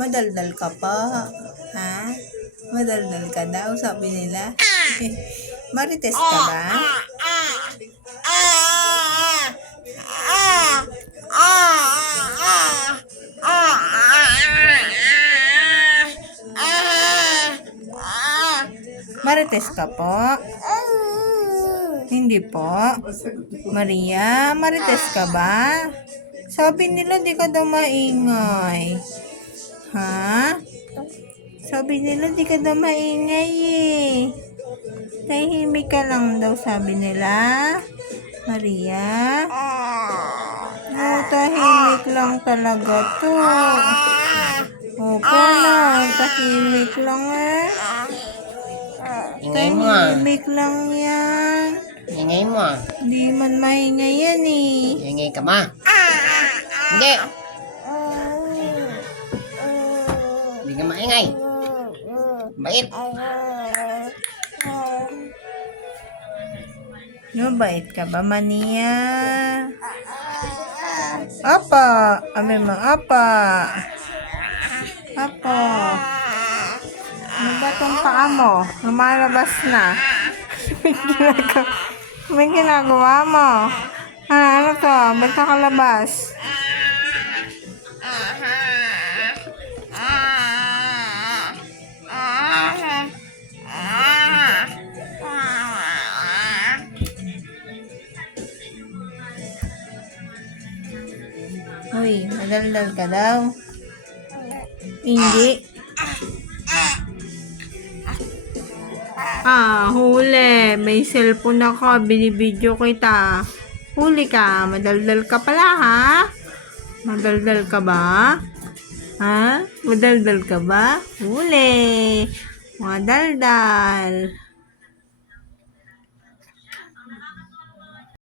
Madaldal ka pa. Ha? Madaldal ka daw, sabi nila. Marites ka ba? Marites ka po? Hindi po. Maria, marites ka ba? Sabi nila di ka daw maingay. Ha? Sabi nila di ka daw maingay eh. Tahimik ka lang daw sabi nila. Maria? Oh, tahimik lang talaga to. Opo na, tahimik lang eh. Ingay mo ah. Tahimik lang yan. Ingay mo ah. Di man maingay yan eh. Ingay ka ba? Hindi. Hindi ka maingay. Bait. Bait ka ba, Mania? Apa. Abi mo, apa. Apa. Ano ba itong paa mo? Lumalabas na. May ginagawa mo. Ha, ano to? Ba't nakalabas? Uy, madaldal ka daw. Hindi. Huli. May cellphone ako. Binibidyo kita. Huli ka. Madaldal ka pala, ha? Madaldal ka ba? Ha? Madaldal ka ba? Huli. Madaldal.